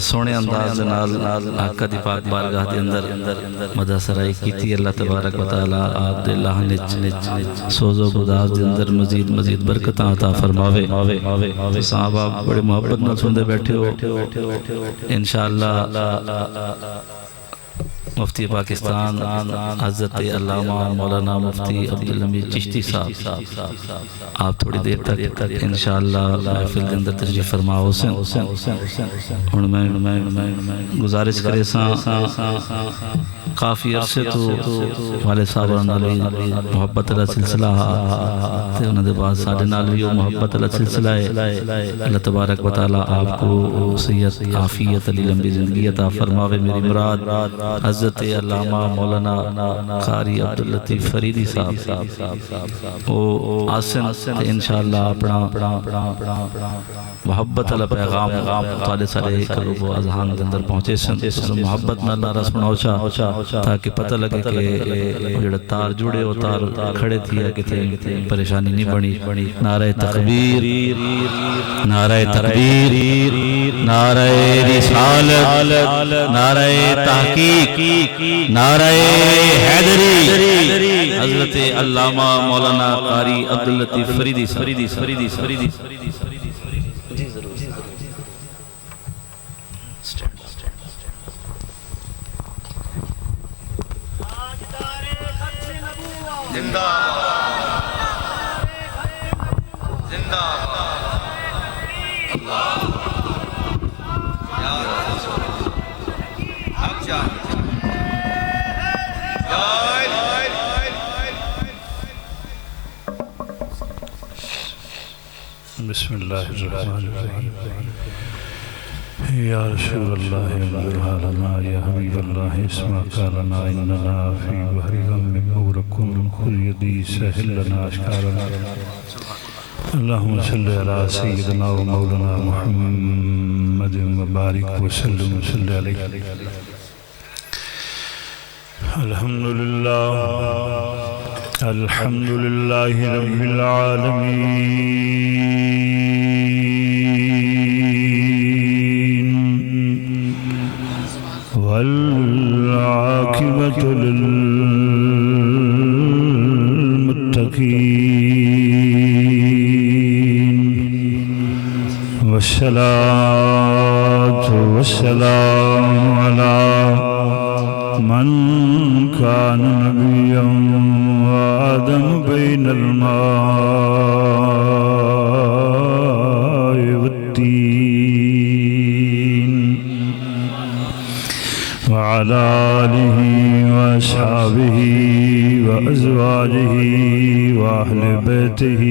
سونے انداز نال آقا دی پاک بارگاہ دے اندر مدح سرائی کیتی اللہ تبارک و تعالی آپ دے لہنچ سوز و گداز دے اندر مزید برکتاں عطا فرماوے صحابہ بڑے محبت نہ سندے بیٹھے ہو انشاءاللہ مفتی پاکستان حضرت علامہ مولانا مفتی عبدالحمید چشتی صاحب آپ تھوڑی دیر تک انشاءاللہ محفل دے اندر تشریف فرماؤ حسین میں گزارش کرے ساں کافی عرصے تو والے صاحب نالی محبت اللہ سلسلہ تے انہوں نے بعد ساڑھے نالی محبت اللہ سلسلہ ہے اللہ تبارک و تعالی آپ کو صحت عافیت علی لمبی زندگی عطا فرماوے میری مراد حضرت علامہ مولانا قاری عبداللطیف فریدی صاحب وہ آسن انشاءاللہ اپنا محبت اللہ پیغام تعالی سارے قلوب و اذہان کے اندر پہنچے سن محبت میں اللہ رسمنا ہوچا تاکہ پتہ لگے کہ جڑا تار جڑے ہو تار کھڑے تھی ہے کہ پریشانی نہیں بنی نعرہ تکبیر نعرہ تکبیر نعرہ رسالت نعرہ تحقیق نعرہ حیدری حضرت علامہ مولانا قاری عبداللطیف فریدی زندہ زندہ اللہ یا رسول حق جان بسم اللہ الرحمن الرحیم یا رسول اللہ انظرها لنا یا حبیب اللہ اسمعك لنا اننا فی بحر غم مورکن خذ یدی سہل لنا اشکارنا اللہم صلی علی سیدنا و مولانا محمد مبارک وسلم صلی علیہ الحمدللہ الحمدللہ رب العالمین والعاقبۃ للمتقین والصلاة والسلام علی من كان نبيا وآدم بين الماء والتين وعلى آله وأصحابه وأزواجه وأهل بيته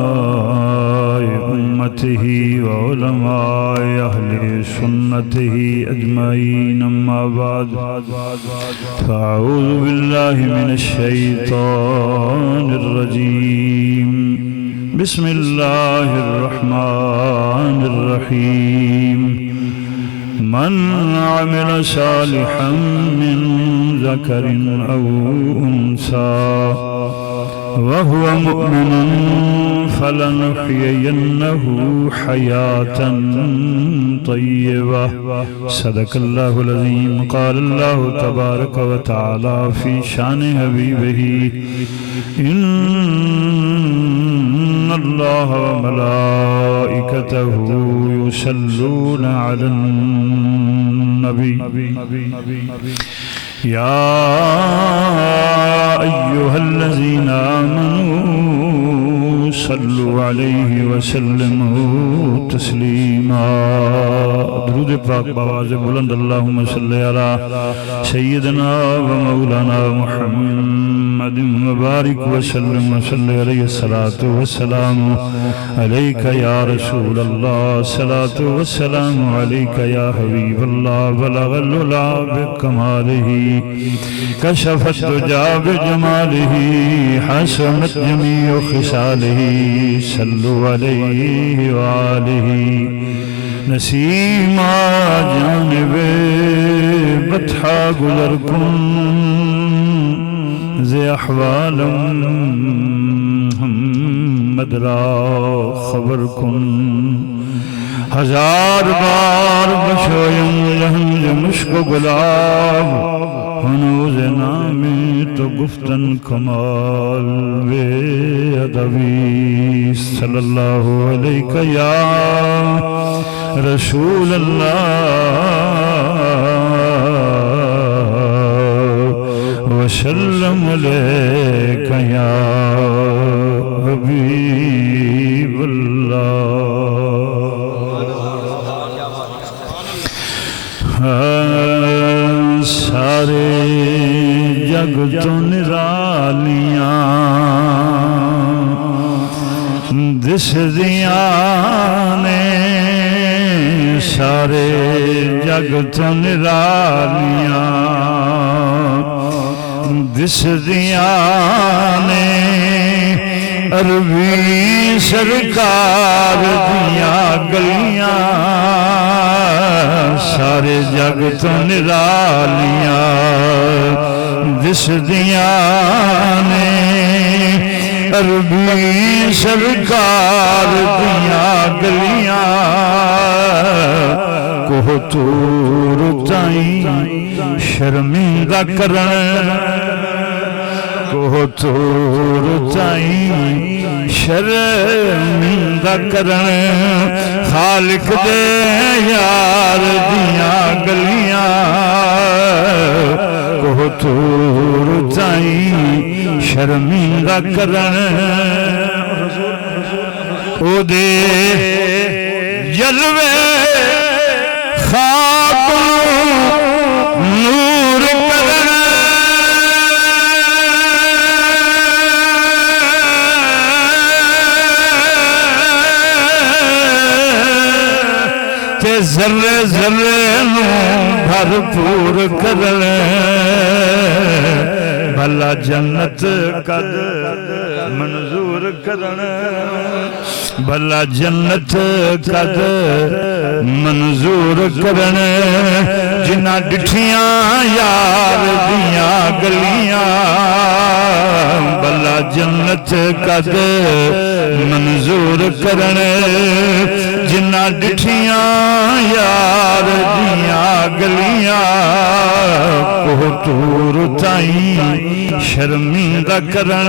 وأولياء أمته وعلماء أهل سنته أجمعين أما بعد فأعوذ بالله من الشيطان الرجيم بسم الله الرحمن الرحيم من عمل صالحا من ذكر أو أنثى وهو مؤمن فلنحيينه حياة طيبة صدق الله العظيم قال الله تبارك وتعالى في شان حبيبه إن الله وملائكته يصلون على النبي يا أيها الذين آمنوا صلوا عليه وسلموا تسليما درود پاک بآواز بلند اللهم صل على سيدنا ومولانا محمد مبارك وسلم وصل عليه الصلاة والسلام عليك يا رسول الله الصلاة والسلام عليك يا حبيب الله بلغ العلا بكماله كشف الدجى بجماله حسنت جميع خصاله صلوا عليه وآله نسیما جانب بطحا گزر کن زی احوالم ہم محمد را خبر کن ہزار بار بشویم لہنج مشک و گلاب ہنوز نامی تو گفتن کمال وے ادبی صلی اللہ علیہ یا رسول اللہ وسلم علیک یا حبیب اللہ سارے جگ تو نرالیاں دس دیاں نے سارے جگ تو نرالیاں دس دیاں نے عربی سرکار دیاں گلیاں سارے جگ تو نرالیاں دس دیاں نے عربی سرکار دیاں گلیاں کوہ تور تائیں شرمندہ کرن کوہ تور تائیں شرمندہ کرن خالق دے یار دیاں گلیاں کوہ تور تائیں شرمندہ کرن او دے جلوے خاک نور کرن تے ذرے ذرے نو بھرپور کرن بھلا جنت قد منظور کرن بھلا جنت قد منظور کرن جنہ ڈٹھیاں یار دیاں گلیاں بھلا جنت قد منظور کرن جنہ ڈٹھیاں یار دیاں گلیاں کوہ تور تائیں شرمندہ کرن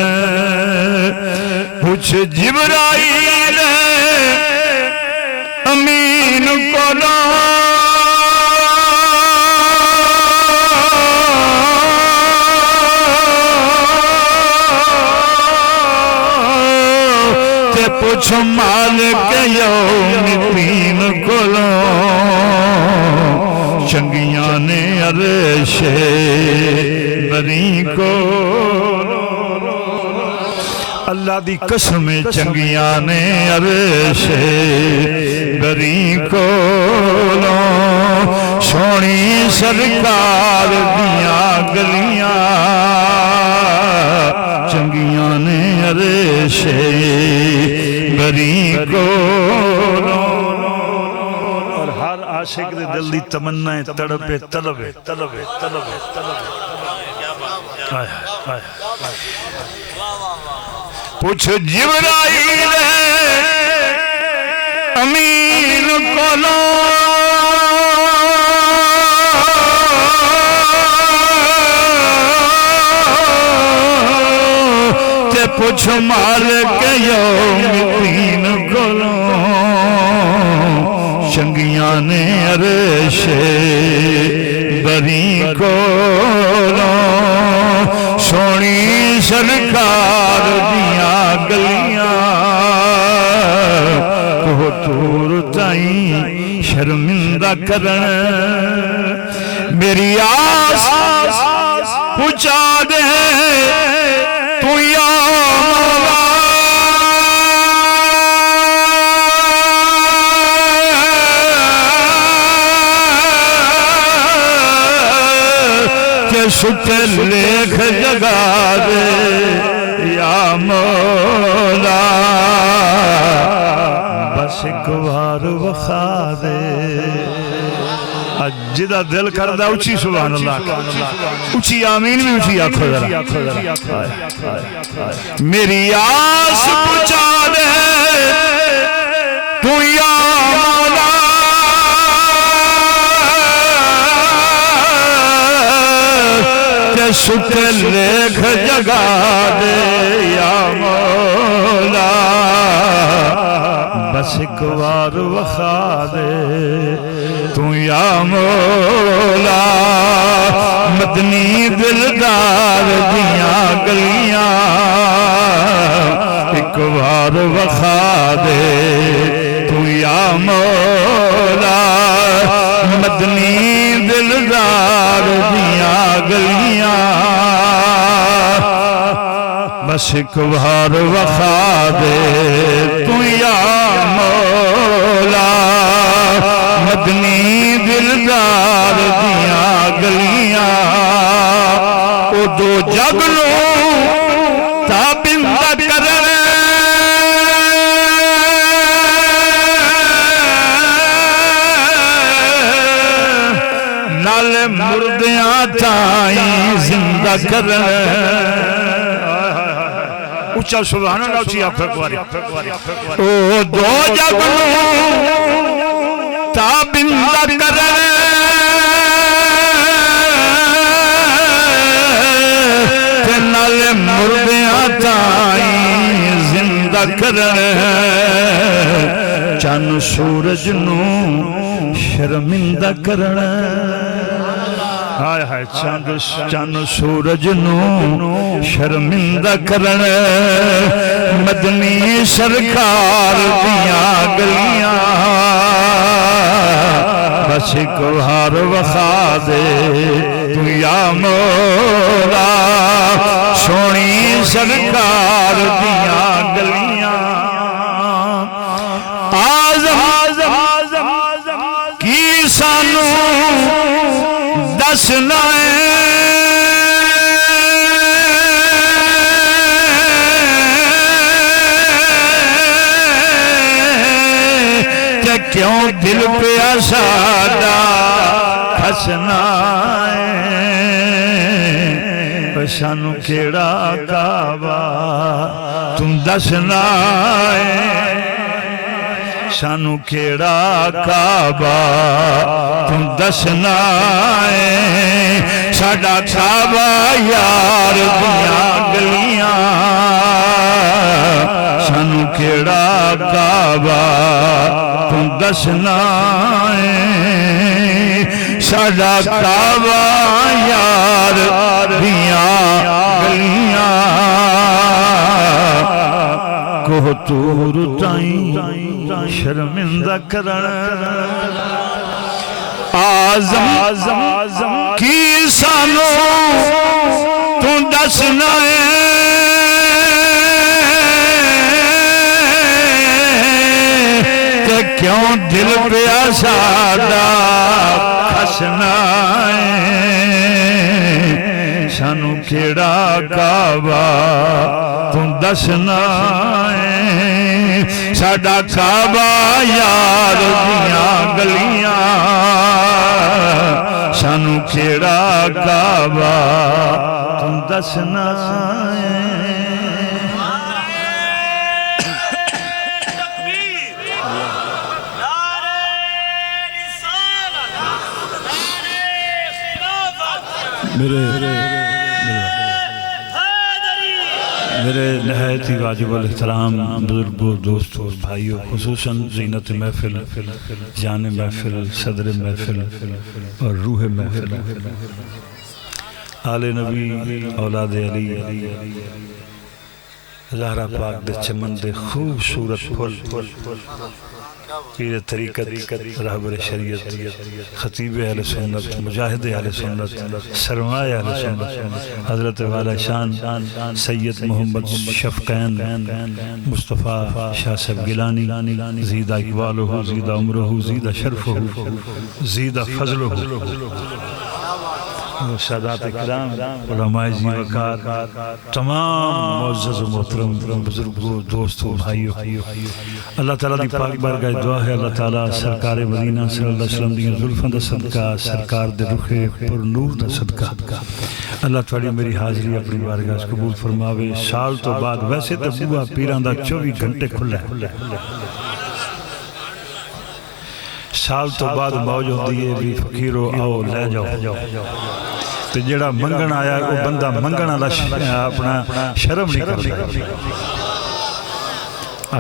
پوچھ جبرائیل امین کولو تے پوچھ مالک یوم الدین کولو چنگیاں نے عرش بری کو اللہ دی قسم چنگیاں نے عرش بری کو سونی سرکار دیاں گلیاں چنگیاں نے عرش بری کو اور ہر عاشق دے دل دی تمنا ہے تڑپے طلبے طلبے طلبے طلبے پوچھ جبرائیل امین کولو تے پوچھ مالک یوم الدین کولو چنگیاں نے عرش بری کولو سونی سرکار دیاں گلیاں کوہ تور تائیں شرمندہ کرن میری آس پہنچا دے تو یا مولا کہ شکر لکھ جگا دے یا مولا بس ایک بار وخا دے جدہ دل کردہ اچھی سبحان اللہ اچھی آمین بھی اچھی آنکھو ذرا میری آس پچا دے تو یا مولا تے شکر لکھ جگا دے یا مولا بس ایک بار وخا دے تو یا مولا مدنی دلدار دیاں گلیاں ایک بار وخا دے تو یا مولا مدنی دلدار دیاں گلیاں بس ایک بار وخا دے تو یا مولا مدنی دلدار دیاں گلیاں او دو جگلوں تابندہ کرنے نال مردیاں تائیں زندہ کرنے اچھا سبحان اللہ اچھی آپ اکواری او دو جگلوں تابندہ کرنے نال مردیاں تائیں زندہ کرنے چن سورج نو شرمندہ کرنے ہائے ہائے چند سورج نو شرمندہ کرنے مدنی سرکار دیاں گلیاں بس ایک بار وخا دے تو یا مولا سونی سرکار دیاں گلیاں آزم کی سانو دسنا کہ کیوں دل پہ ساڈا کھسنا سانو کیڑا کعبہ تم دسنا سانو کیڑا کعبہ تم دسنا ساڈا کعبہ یار دیاں گلیاں سانو کیڑا کعبہ تم دسنا ساڈا کعبہ یار دیاں گلیاں کوہ تور تائیں شرمندہ کرن آزم کی سانو تو دسنا کہ کیوں دل پہ ساڈا کھسنا سانو کیڑا کعبہ تم دسنا ساڈا کعبہ یار دیاں گلیاں سانو کیڑا کعبہ تم دسنا میرے نہایت ہی واجب الاحترام بزرگوں دوستوں بھائیوں خصوصاً زینت محفل جان محفل صدر محفل اور روح محفل آل نبی اولاد علی زہرہ پاک دے چمن دے خوبصورت پھل پیر طریقت رہبر شریعت خطیب اہل سنت مجاہد اہل سنت سرمایہ اہل سنت حضرت والا شان سید محمد شفقین مصطفیٰ شاہ صاحب گیلانی زیدہ اقبالہ زیدہ عمرہ زیدہ شرفہ زیدہ فضلہ سادات اکرام، علماء ذی وقار، تمام معزز و محترم بزرگوں، دوستوں، بھائیوں، اللہ تعالیٰ دی پاک بارگاہ دعا ہے اللہ تعالیٰ سرکار مدینہ صلی اللہ علیہ وسلم دی زلفاں دا صدقہ، سرکار دے رخ پر نور دا صدقہ، اللہ تعالیٰ میری حاضری اپنی بارگاہ قبول فرماوے۔ سال تو بعد ویسے تو بوا پیران دا 24 گھنٹے کھلا ہے، سال تو بعد موج ہوتی ہے بھی فقیرو آؤ لے جاؤ، تو جڑا منگن آیا وہ بندہ منگن والا اپنا شرم نہیں کرتا۔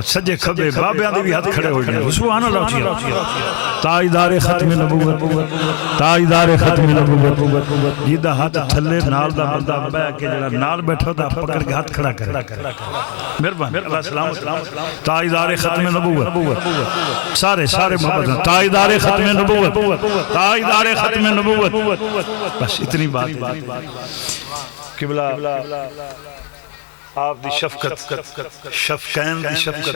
سجے کھبے بابیاں دے بھی ہاتھ کھڑے ہو جائیں، سبحان اللہ چیئے، تاجدار ختم نبوت، تاجدار ختم نبوت، جیدہ ہاتھ تھلے نال دا بندہ بے کے جڑا نال بیٹھا دا پکڑ کے ہاتھ کھڑا کرے، مہربان اللہ سلامت، تاجدار ختم نبوت، سارے محبت، تاجدار ختم نبوت، تاجدار ختم نبوت، بس اتنی بات ہے۔ قبلہ آپ دی شفقت، شفقین دی شفقت،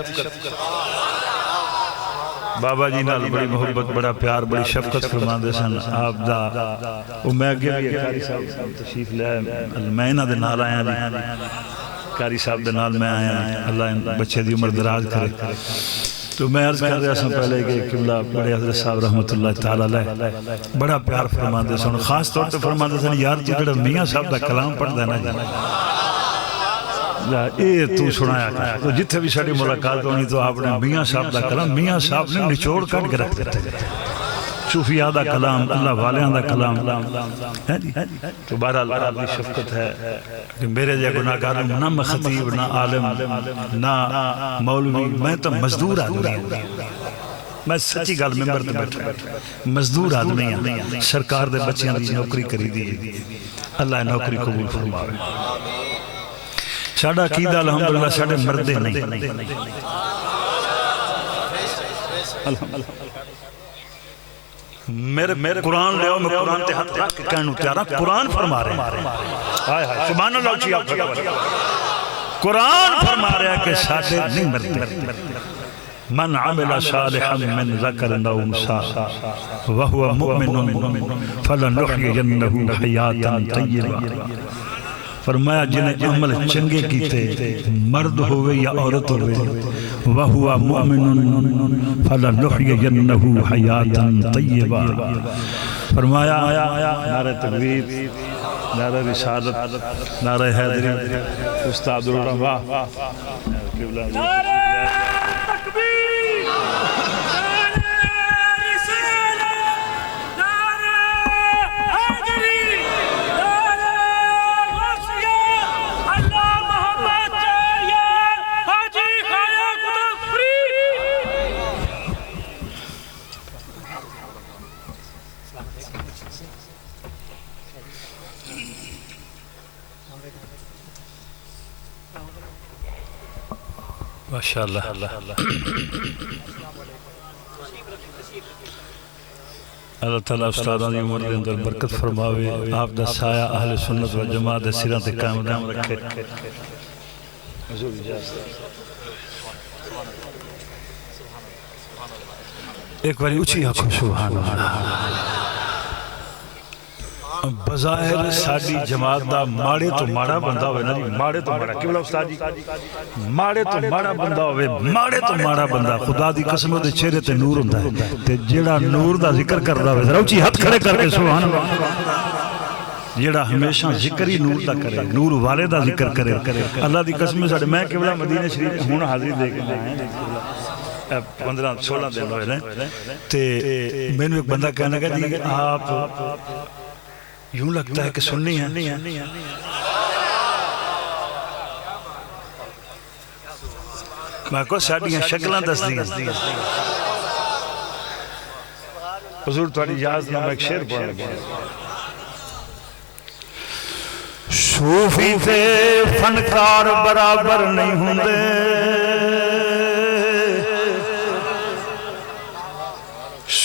بابا جی نال بڑی محبت، بڑا پیار، بڑی شفقت فرما دے سن آپ دا۔ وہ میں اگے بھی کاری صاحب تشریف لے میں انہاں دے نال آیا جی، کاری صاحب دے نال میں آیا، اللہ ان بچے دی عمر دراز کرے۔ تو میں عرض کر رہا سن پہلے کہ قبلہ بڑے حضرت صاحب رحمت اللہ تعالیٰ علیہ بڑا پیار فرما دے سن، خاص طور پہ فرما دے سن یار جڑا میاں صاحب دا کلام پڑھ دینا جی، اے تو سنایا کر، تو جتھے بھی ساڑی ملاقات ہونی تو آپ نے میاں صاحب دا کلام، میاں صاحب نے نچوڑ کٹ کے رکھ دیتے، صوفیاء دا کلام، اللہ والیاں دا کلام، تو بہرحال آپ کی شفقت ہے کہ میرے جے گناہگار نہ میں خطیب، نہ عالم، نہ مولوی، میں تو مزدور آدمی ہوں، میں سچی گل ممبر تے بیٹھا مزدور آدمی ہوں، سرکار دے بچیاں دی نوکری کری دی، اللہ نوکری قبول فرماوے۔ ساڑھا عقیدہ الحمدللہ ساڑھے مردے نہیں، میرے قرآن لے آؤ، میں قرآن تے ہاتھ رکھ کے کہنوں تیارا، قرآن فرما رہے ہیں، سبحان اللہ چیئے آپ کا، قرآن فرما رہے ہیں کہ ساڑھے نہیں مردے۔ من عمل صالحا من ذکر او انثى وهو مؤمن فلنحيينه حیاتا طیبہ، فرمایا جنہیں عمل چنگے کیتے مرد ہوئے یا عورت ہوئے، وَهُوَ مُؤْمِنٌ فَلَنُحْيِيَنَّهُ حَيَاةً طَيِّبَةً، فرمایا نعرہ تکبیر، نعرہ رسالت، نعرہ حیدری، استاد الرحمہ، نعرہ تکبیر، نعرہ رسالت، نعرہ حیدری، ماشاءاللہ۔ اللہ تعالیٰ استادان دی عمر دے اندر برکت فرماوے، آپ دا سایہ اہل سنت و جماعت سیران تے قائم دام رکھے۔ ایک باری اچھی آنکھوں سبحان اللہ۔ بظاہر ساڑی جماعت دا ماڑے تو ماڑا بندہ ہوئے نا جی، ماڑے تو ماڑا، کیوں بلا استاد جی، ماڑے تو ماڑا بندہ ہوئے، ماڑے تو ماڑا بندہ، خدا دی قسم دے چہرے تے نور ہوندہ ہے، تے جیڑا نور دا ذکر کردہ ہوئے، ذرا اچھی ہاتھ کھڑے کر کے سبحان اللہ، جیڑا ہمیشہ ذکر ہی نور دا کرے، نور والے دا ذکر کرے، اللہ دی قسم ساڑے میں کہ بلا مدینہ شریف ہون حاضری دے کے آئے 15-16 دن ہوئے رہے، تے میں نے ایک بندہ کہنا کہ جی آپ یوں لگتا ہے کہ سننی ہے، میں کو ساڑیاں شکلیں دس دیا، حضور تواڈی اجازت نام ایک شعر پڑھ لگا، صوفی تے فنکار برابر نہیں ہوندے،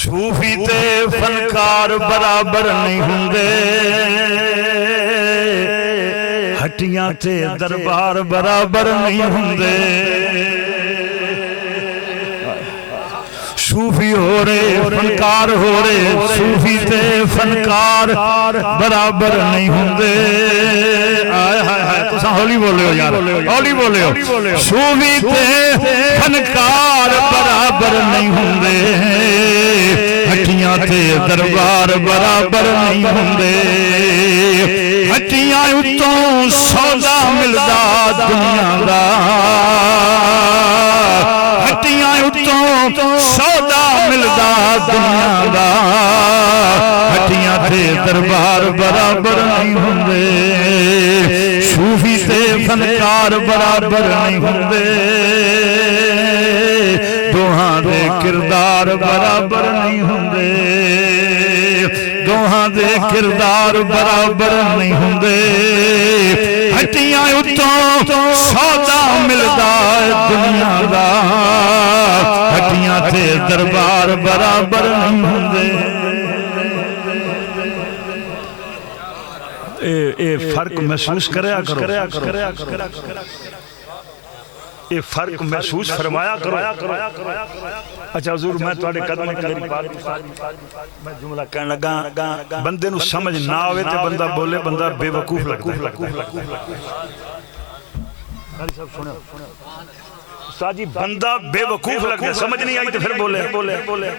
صوفی تے فنکار برابر نہیں ہوندے، ہٹیاں تے دربار برابر نہیں ہوندے، صوفی ہو رہے فنکار ہو رہے صوفی تے فنکار برابر نہیں ہوندے آئے ہائے ہائے تساں ہولی بولے ہو یار ہولی بولے ہو صوفی تے فنکار برابر نہیں ہوندے ہٹیاں تے دربار برابر نہیں ہوندے ہٹیاں اتوں سودا ملدا دنیا دا ہٹیاں اتوں سودا ملدا دنیا دا ہٹیاں تے دربار برابر نہیں ہوندے صوفی تے فنکار برابر نہیں ہوندے دوہاں دے کردار برابر نہیں ہوندے دوہاں دے کردار برابر نہیں ہوندے ہٹیاں اتوں سودا ملدا دنیا دا ہٹیاں تے دربار برابر نہیں ہوندے اے فرق محسوس کریا کرو یہ فرق محسوس فرمایا کرو اچھا حضور میں تواڈے قدماں تے میری بات میں جملہ کہن لگا بندے نو سمجھ نہ آوے تے بندہ بولے بندہ بے وقوف لگدا استاد جی بندہ بے وقوف لگدا سمجھ نہیں آئی تے پھر بولے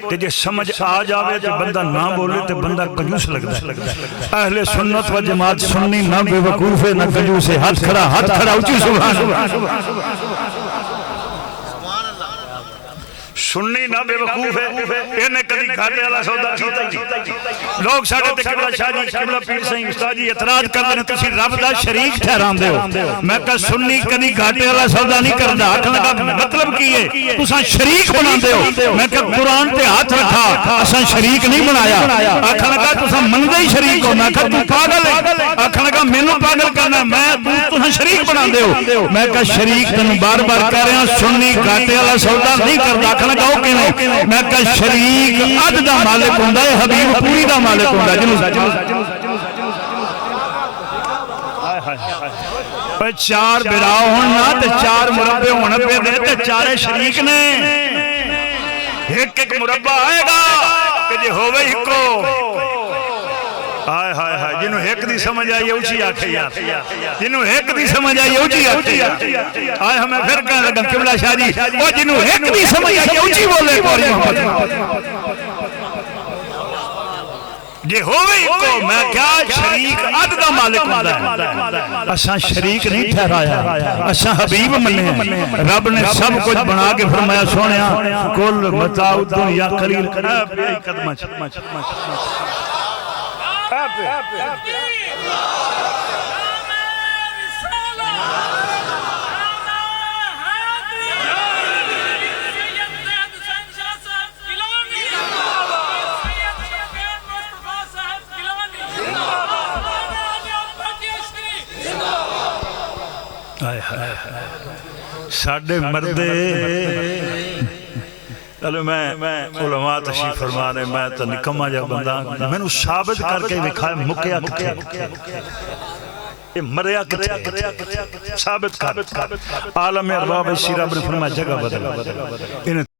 تے جے سمجھ آ جاوے تے بندہ نہ بولے تے بندہ کنجوس لگدا اہل سنت و جماعت سنی نہ بے وقوف ہے نہ کنجوس ہے ہاتھ کھڑا اونچی سبحان اللہ سننی نہ بے وقوف ہے انہیں کدی گھاٹے والا سودا کیتا ہی لوگ ساڈے تے قبلہ شاہ جی قبلہ پیر سائیں استاد جی اعتراض کردے نے تسی رب دا شریک ٹھہراندے ہو میں کہ سنی کدی گھاٹے والا سودا نہیں کردا آکھن لگا مطلب کی ہے تساں شریک بناندے ہو میں کہ قرآن تے ہاتھ رکھا اساں شریک نہیں بنایا آکھن لگا تساں منگدے ہی شریک ہو میں کہ تو پاگل ہے آکھن لگا مینوں پاگل کرنا میں تساں شریک بناندے ہو میں کہ شریک تینوں بار بار کہہ رہا سنی گھاٹے والا سودا نہیں کردا میں کہا شریک عد دا مالک ہوندہ ہے حبیب پوری دا مالک ہوندہ ہے چار براہ ہونا تے چار مربع ہونا پہ دے تے چارے شریک نے ایک مربع آئے گا کہ جے ہوئے ہی کو آئے ہائے ہائے جنہوں ایک دی سمجھ آئی اوچی آکھے یار جنہوں ایک دی سمجھ آئی اوچی آکھے آئے ہمیں پھر کہنے لگا قبلہ شاہ جی وہ جنہوں ایک دی سمجھ آئی اوچی بولے قوری محمد جے ہوئی کو میں کیا شریک عد دا مالک ہوندہ ہے اساں شریک نہیں ٹھہرایا اساں حبیب منے ہیں رب نے سب کچھ بنا کے فرمایا سونیا کل متاع دنیا قلیل قدمہ ساڑھے مردے چلو میں علماء تشریف فرما رہے میں تو نکمہ جا بندہ میں نے ثابت کر کے دکھایا مکیا کتھے یہ مریا کتھے ثابت کر عالم ارباب اسی رب نے فرمایا جگہ بدل